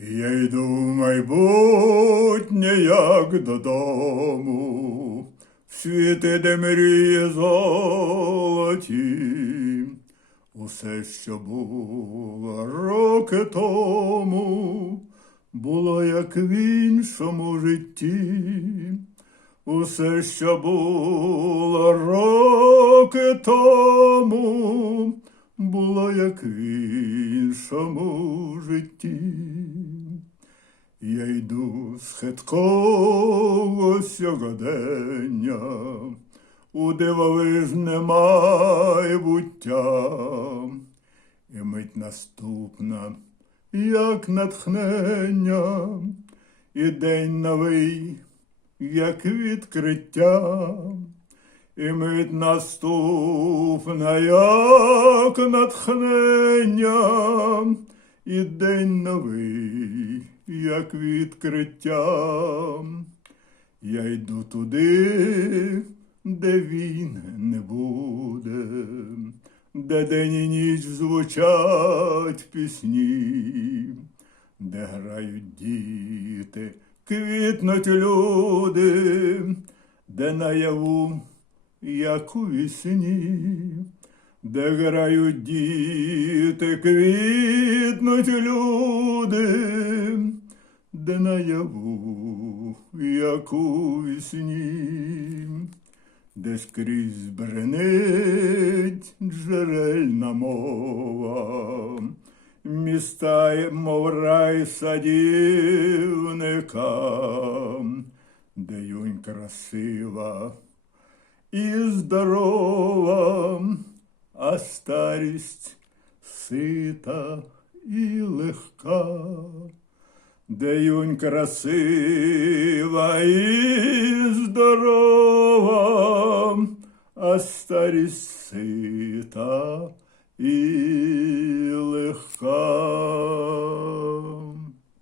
Я йду в майбутнє, як додому, в світи, де мрії золоті, усе, що було роки тому, було як в іншому житті. Усе, що було роки тому, було як в іншому житті. Я йду з хиткого сьогодення, у дивовижне майбуття, і мить наступна, як натхнення, і день новий, як відкриття, і мить наступна, як натхнення, і день новий, як відкриття. Я йду туди, де він не буде, де день і ніч звучать пісні, де грають діти, квітнуть люди, де наяву, як у вісні, де грають діти, квітнуть люди, де наяву, як у вісні, де скрізь бренить джерельна мова, міста, мов рай садівника, де юнь красива і здорова, а старість сита і легка, де юнь красива і здорова, а старість сита і.